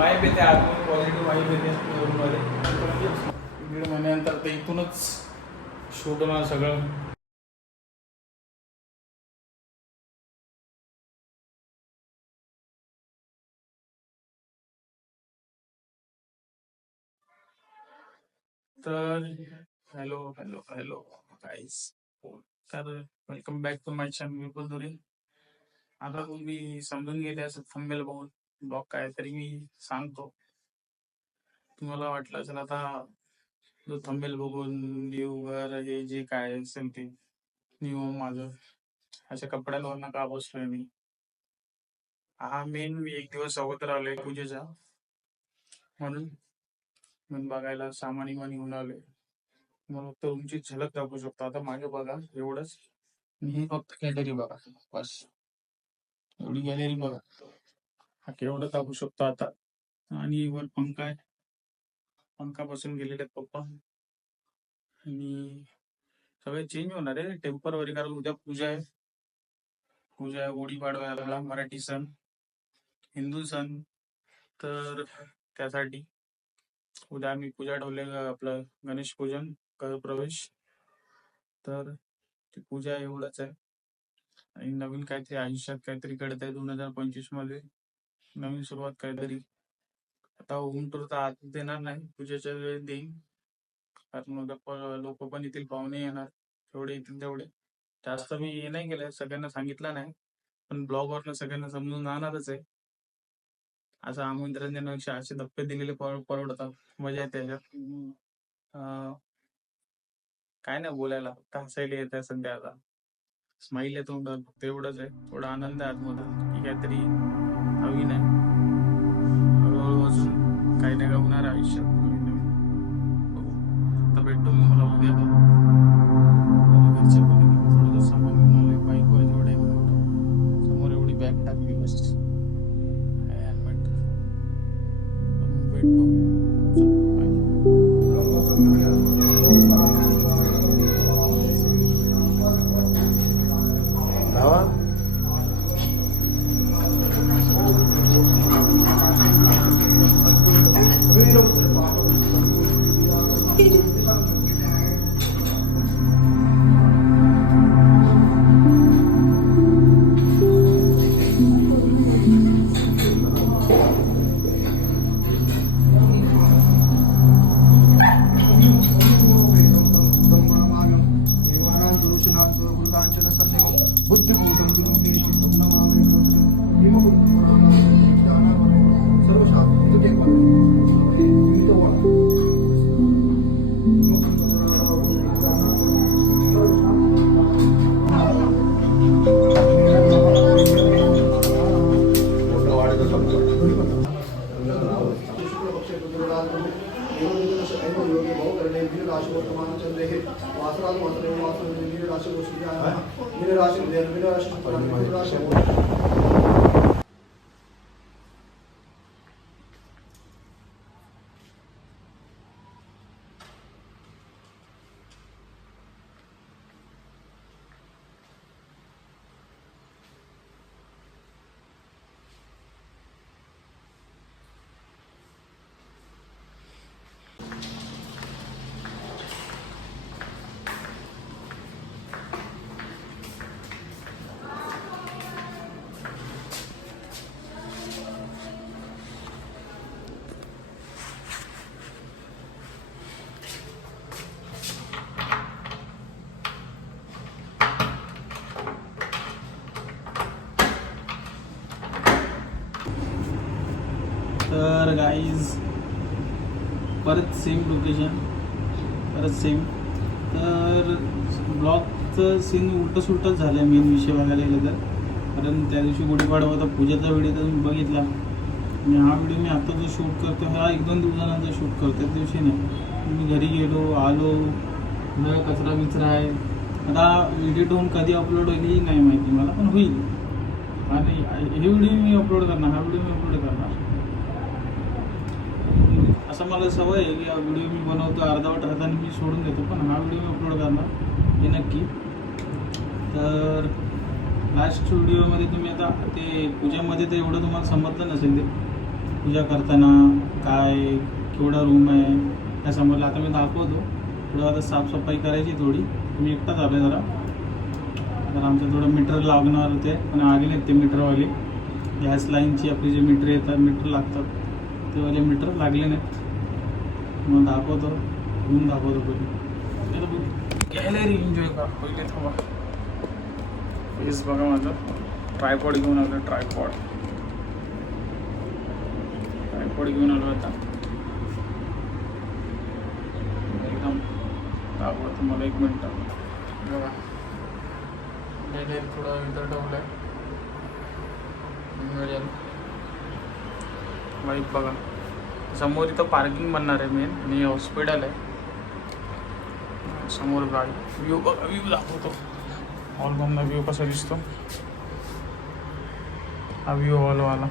Vibe येते आतमध्ये, positive vibe येते रूममध्ये. दीड महिन्यानंतर ते इथूनच शूट होणार सगळं. तर हॅलो हॅलो हॅलो गाईस, तर welcome back to my channel Vipul Dure. आता तुम्ही समजून गेले असं थंबनेल बघून ब्लॉग काय तरी मी सांगतो. तुम्हाला वाटलं असेल आता जो थंबनेल बघून न्यू घर हे जे काय असेल ते न्यू माझं अशा कपड्यांवर का बसलोय मी. हा मेन मी एक दिवस अगोदर आलोय पूजेचा, म्हणून बघायला सामान इमान घेऊन आलोय. मग तुमची झलक दाखवू शकतो. आता मागे बघा एवढंच, ही फक्त गॅलरी बघा, बस एवढी गॅलरी बघा. हा केवढं दाखवू शकतो आता. आणि वर पंखा आहे, पंखा बसून गेलेले आहेत पप्पा. आणि सगळे चेंज होणार आहे टेम्पररी, कारण उद्या पूजा आहे. पूजा आहे, गुढीपाडवा आहे, आपला मराठी सण, हिंदू सण. तर त्यासाठी उद्या आम्ही पूजा ठेवले, आपलं गणेश पूजन, गृहप्रवेश. तर ती पूजा एवढंच आहे. आणि नवीन काहीतरी आयुष्यात काहीतरी घडत आहे 2025 मध्ये, नवीन सुरुवात काहीतरी. आता होम टूर तर आज देणार नाही, पूजेच्या वेळेस देईन, कारण उद्या लोक पण येतील, पाहुणे येणार, जेवढे येतील तेवढे. जास्त मी हे नाही केलंय, सगळ्यांना सांगितलं नाही, पण ब्लॉगवरनं सगळ्यांना समजून जाणारच आहे. असं आमंत्रण देण्यापेक्षा असे धप्पे दिलेले परवडतात, मजा येते त्याच्यात. काय नाही बोलायला, फक्त हसायला येत आहे सध्या. आता स्माईल आहे तोंडावर, फक्त एवढंच आहे. थोडा आनंद आहे आतमधून की काहीतरी नवीन आहे. हळूहळू अजून काही नाही होणार आयुष्यात, नवीन नवीन बघू. आता भेटतो मी मला उद्या. घरच्या कोणी थोडं सामान घेऊन आलोय, बाईकवर जेवढे एवढं, समोर एवढी बॅग टाकली, बस हेल्मेट. भेटतो. धावा बुद्धिभूतं सर्वशास्त्र तर गाईज परत सेम लोकेशन, परत सेम. तर ब्लॉगचं सीन उलटं सुलटंच झालं आहे मेन विषय बघायला गेलं तर. कारण त्या दिवशी गुढीपाडवा होता, पूजेचा व्हिडिओ तर तुम्ही बघितला. आणि हा व्हिडिओ मी आता जो शूट करतो, हा 1-2 दिवसानंतर शूट करतो, त्या दिवशी नाही. मी घरी गेलो, आलो, कचरा बिचरा आहे. आता एडिट होऊन कधी अपलोड होईल ही नाही माहिती मला, पण होईल. आणि हे व्हिडिओ मी अपलोड करणार, हा व्हिडिओ मी अपलोड करणार. असं मला सवय आहे की हा व्हिडिओ मी बनवतो, अर्धवट राहताना मी सोडून देतो, पण हा व्हिडिओ मी अपलोड करणार हे नक्की. तर लास्ट व्हिडिओमध्ये तुम्ही आता ते पूजेमध्ये तर एवढं तुम्हाला समजलं नसेल ते, पूजा करताना काय केवढा रूम आहे त्या समोरला आता मी दाखवतो. थोडं आता साफसफाई करायची थोडी. मी एकटाच आलो आहे जरा. तर आमचं थोडं मीटर लागणार होते पण आले नाहीत ते मीटरवाले. गॅस लाईनची आपली जे मीटर येतात मीटर लागतात तेवाले मीटर लागले नाहीत. मग दाखवतो रूम दाखवतो पहिले. गॅलरी एन्जॉय करा पहिले. थांबा प्लीज बघा माझं ट्रायपॉड घेऊन आलो. ट्रायपॉड घेऊन आलो आता. एकदम दाखवतो मला. 1 मिनटं बघा. गॅलरी थोडं इथं ठेवलं आहे. वाईट बघा. समोर इथं पार्किंग बनणार आहे मेन आणि हॉस्पिटल आहे समोर. गाडी व्ह्यू बघा. व्ह्यू दाखवतो हॉलमधला. व्ह्यू कसा दिसतो हा व्ह्यू हॉलवाला.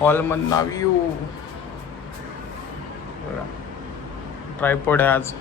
हॉलमधला व्ह्यू बघा. ट्रायपॉड आहे. आज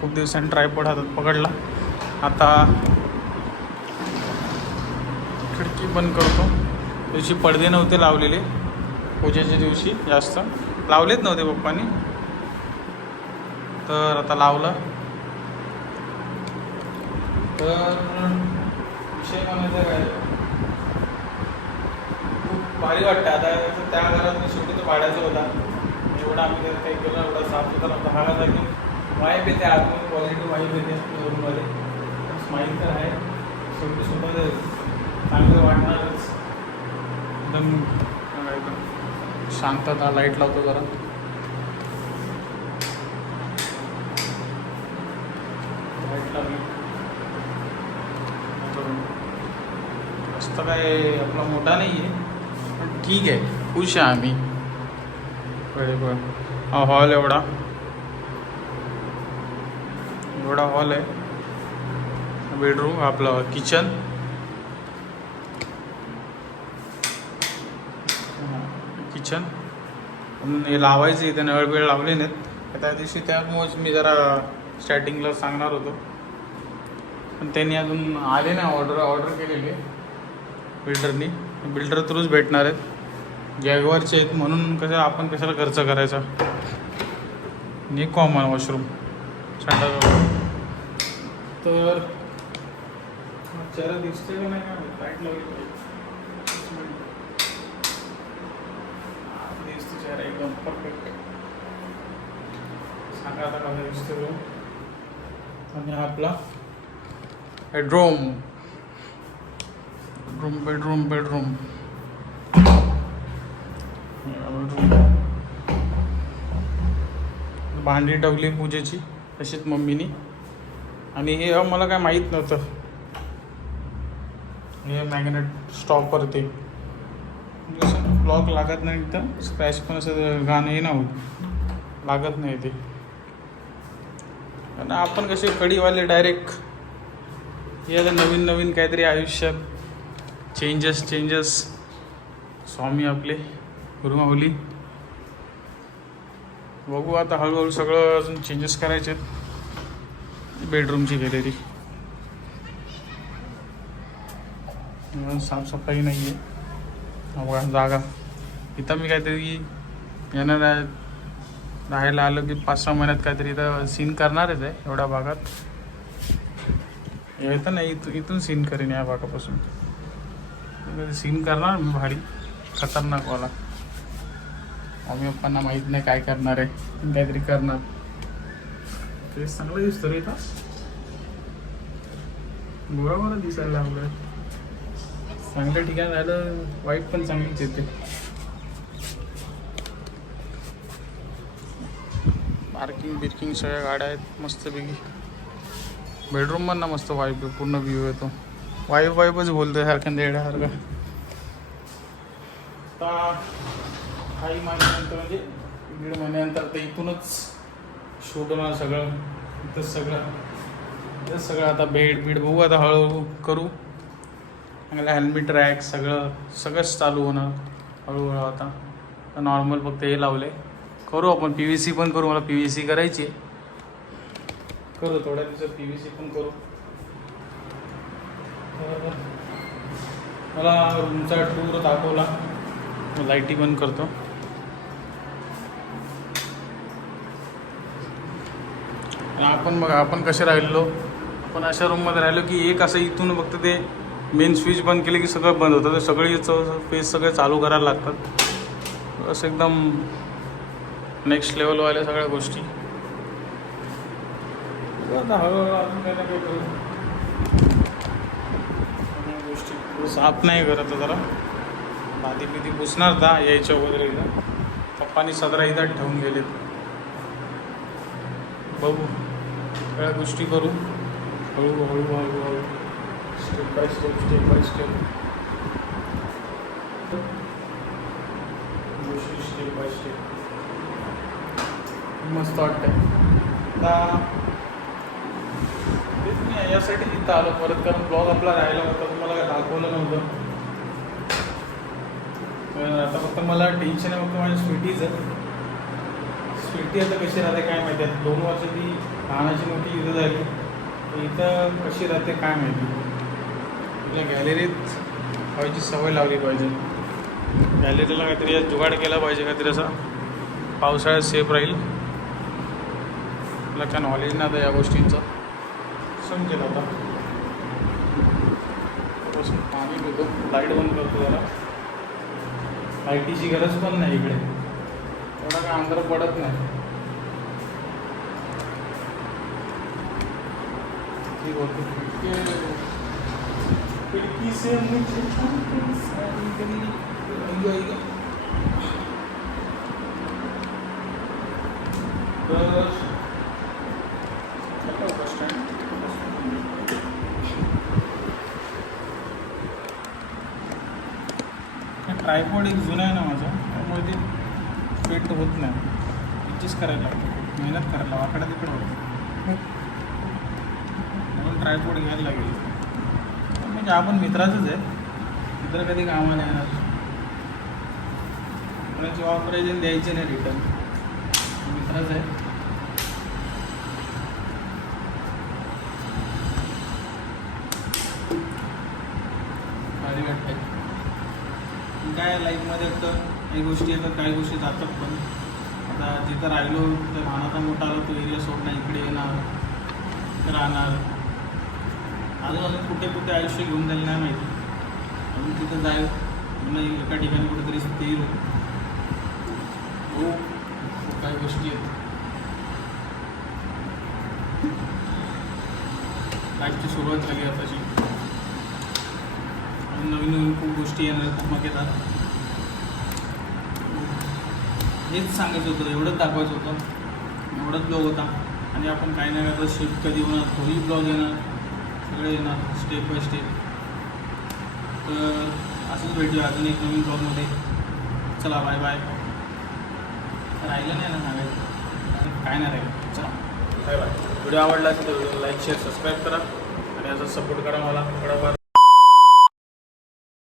खूप दिवसांनी ट्रायपॉड हातात पकडला. आता खिडकी बंद करतो. दिवशी पडदे नव्हते लावलेले पूजेच्या दिवशी. जास्त लावलेच नव्हते पप्पांनी. तर आता लावलं. तर विषय म्हणायचा काय खूप भारी वाटतं आता. त्या घरात शेवटी तो भाड्याचा होता. एवढा आम्ही त्यात काही केलं एवढा साफसुथरा होता. हा घाला की वाईफ येते आतमध्ये. पॉझिटिव्ह वाईफ येते रूममध्ये. स्माईल तर आहे शेवटी. स्वतः चांगलं वाटणारच. एकदम शांतता. लाईट लावतो जरा. लाईट लावली. रस्ता काय आपला मोठा नाही आहे पण ठीक आहे. खुश आहे आम्ही. हा हॉल एवढा हॉल आहे. बेडरूम आपलं किचन. किचन हे लावायचे. इथे नळबेळ लावले नाहीत त्या दिवशी. त्यामुळेच मी जरा स्टार्टिंगला सांगणार होतो पण त्यांनी अजून आले नाही. ऑर्डर केलेली बिल्डरनी. बिल्डर थ्रूच भेटणार आहेत. जॅगवारचे आहेत म्हणून कसं आपण कशाला खर्च करायचा. नाही कॉमन वॉशरूम संडास. तर चेहरा दिसतोय का नाही का. लाईट लावली दिसतो चेहरा एकदम परफेक्ट. सांगा आता कसा दिसतो रूम. आणि आपला बेडरूम. बेडरूम भांडी ठेवली पूजेची तशीच मम्मीनी. आणि हे मला काय माहीत नव्हतं. हे मॅग्नेट स्टॉपर ते ब्लॉक लागत नाही. तर स्क्रॅच पण असं गाणंही नव्हतं लागत नाही ते. आणि आपण कसे कडीवाले डायरेक्ट याला नवीन काहीतरी आयुष्यात चेंजेस. स्वामी आपले गुरुमाऊली. बघू आता हळूहळू सगळं अजून चेंजेस करायचे. बेडरूमची गॅलरी साफसफाई नाही आहे. जागा इथं मी काहीतरी येणार आहे. राहायला आलं की 5-6 महिन्यात काहीतरी इथं सीन करणारच आहे. एवढ्या भागात येतं नाही. इथून सीन करेन या भागापासून. सीन करणार मी भारी खतरनाकवाला. मम्मी पप्पांना माहीत नाही काय करणार आहे. काहीतरी करणार. ते चांगलं दिसतं रे. इथं गोरा दिसायला लागलं. चांगलं ठिकाण झालं. वाईट पण चांगलीच येते. पार्किंग सगळ्या गाड्या आहेत मस्तपैकी. बेडरूम पण ना मस्त वाईफ पूर्ण व्ह्यू येतो. वाईफच बोलतोय सारखं देण्यासारखं. आता काही महिन्यानंतर म्हणजे 1.5 महिन्यानंतर तर इथूनच शूट होणार सगळं. इथंच सगळं आता बेड बघू. आता हळूहळू करू. चांगलं हेल्मेट रॅक सगळंच चालू होणार हळूहळू. आता नॉर्मल फक्त हे लावले. करू आपण PVC पण करू. मला PVC करायची आहे. करू थोड्या दिवसात PVC पण करू. मला रूमचा टूर दाखवला. लाईटी बंद करतो. आणि आपण बघा आपण कसे राहिलो, आपण अशा रूममध्ये राहिलो की एक असं इथून फक्त ते मेन स्विच बंद केले की सगळं बंद होतं, तर सगळे फेस सगळे चालू करायला लागतात. असं एकदम नेक्स्ट लेवलवाल्या सगळ्या गोष्टी. हळूहळू आपण काही ना काही करू. गोष्टी साफ नाही करत जरा भाती पिती पुसणार था यायच्या वगैरे इथं. पप्पानी सदरा इथं ठेवून गेले. बघू सगळ्या गोष्टी करू हळूहळू हळूहळू स्टेप बाय स्टेप गोष्टी स्टेप बाय स्टेप. मस्त वाटतंय. आता तेच मी यासाठी इथं आलो परत, कारण ब्लॉग आपला राहिला होता, तुम्हाला दाखवलं नव्हतं. आता फक्त मला टेन्शन आहे फक्त माझ्या स्वीटीचं. स्वीटी आता कशी राहते काय माहिती. आता 2 वर्ष ती लहानाची मोठी इथं झाली, इथं कशी राहते काय माहिती. आपल्या गॅलरीत व्हायची सवय लावली पाहिजे. गॅलरीला काहीतरी जुगाड केला पाहिजे, काहीतरी असा पावसाळ्यात सेफ राहील. आपल्याला काय नॉलेज नाही आता या गोष्टींचं, समजेल आता. बसून पाणी पितो, लाईट बंद करतो जरा. लाईटीची गरज पण नाही इकडे, एवढा काय अंधार पडत नाही. खिड़की से मुझे बस स्टँड. ट्रायपॉड एक जुना आहे ना माझा, त्यामुळे ते फिट होत नाही. ॲडजस्ट करायला लागतं, मेहनत करायला, वाकडा तिकडं होतं. म्हणून ट्रायपॉड घ्यायला लागेल. म्हणजे आपण मित्राचंच आहे, मित्र कधी कामाला येणार. कोणाची वापरायचे आणि द्यायचे नाही रिटर्न, मित्राच आहे. भारी वाटतंय. काय लाईफमध्ये तर काही गोष्टी येतात, काही गोष्टी जातात. पण आता जिथं राहिलो तर लहानाचा मोठा आला तो एरिया सोडणार, इकडे येणार राहणार. अजून कुठे कुठे आयुष्य घेऊन जायला नाही माहिती. अजून तिथं जाय म्हणजे एका ठिकाणी कुठेतरी स्थिर हो. काही गोष्टी आहेत लाईफची सुरुवात झाली आताची. नवीन नवीन खूप गोष्टी येणार, खूप मग येतात. हेच सांगायचं होतं, एवढंच दाखवायचं होतं, एवढंच ब्लॉग होता. आणि आपण काही नाही करता शिफ्ट कधी होणार, तोही ब्लॉग येणार, सगळे येणार स्टेप बाय स्टेप. तर असंच भेटूया अजून एक नवीन ब्लॉगमध्ये. चला बाय बाय. राहिलं नाही ना सांगायचं, काय नाही राहिलं. चला बाय बाय. व्हिडिओ आवडला असेल तर व्हिडिओ लाईक शेअर सबस्क्राईब करा आणि असं सपोर्ट करा मला थोडाफार.